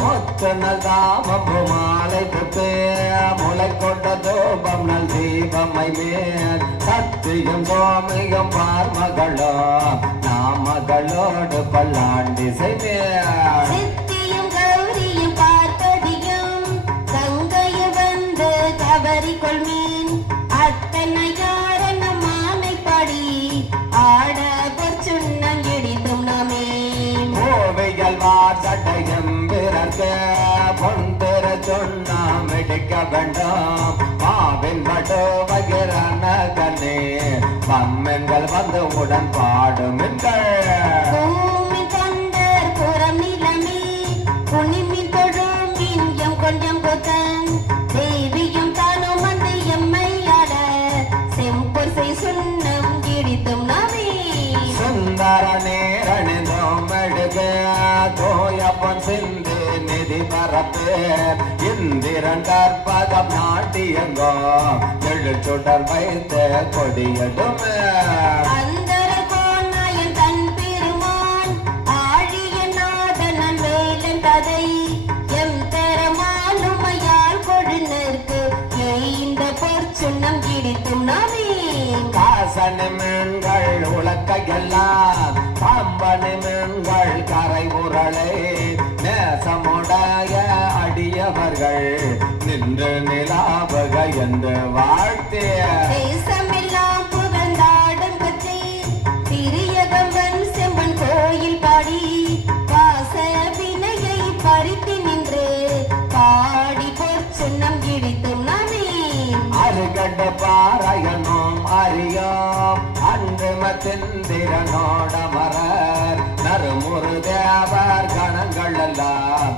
முத்தனல் தாமம்பு மாலை தொட்டு முளை கொண்ட தூபம் நல் தீபமை மேல் சத்தியம் கோமியம் பார் மகளோ நாம் மகளோடு பல்லாண்டி செய்வேன் சித்தியும் கௌரியும் பார்ப்பதியும் கங்கைய வந்து கவரிக்கொள் மீன் அத்தனை யாரன மானை பாடி ஆட பொற்சுண்ணம் இடித்தும் நாமே கோவைகள் வார் சட்டையம் பிறர்க்கு பொன்திர சொன்னாம் எடுக்க வேண்டாம் மாவின் பட்டு வகிரன கண்ணே பம்மென்கள் வந்து உடன் பாடும் பூமி தந்தர் புறம் நிலமே புனிமின் தொழும் மீன்யம் கொஞ்சம் கொத்தன் தேவியும் தானும் வந்து எம்மையாட செம்பொசை சுண்ணம் இடித்தும் நாமே சுந்தர நேரணிந்தோம் எடுக்க தோயப்பன் சிந்து நிதி பரப்பு இந்திரன் கற்பகம் நாட்டியங்கோ எழுச்சுடர் வைத்த கொடியடுமே அந்தர கோநாயன் தன் பெருமான் ஆழிய நாதனன் வேலன் கதை எம் தரமாலுமையால் கொழுநர்க்கு இந்த பொற்சுண்ணம் இடித்தும் நாமே காசனி மீன்கள் உலக்கையெல்லாம் பாம்பனி மீன்கள் கரை உரளை நேசமுடைய அடியவர்கள் நின்று நிலாபக என்று வாழ்த்திய தேசமெல்லாம் புகழ்ந்தாடும் கட்சி திரியகம்பன் செம்பன் கோயில் பாடி வாச வினையை பறித்து நின்று பாடி பொற்சுண்ணம் இடித்தும் நாமே அருகண்ட பாராயணம் அறியோம் அன்று மத்திந்திரனோட மரர் நறுமுறு தேவர் கணங்கள் எல்லாம்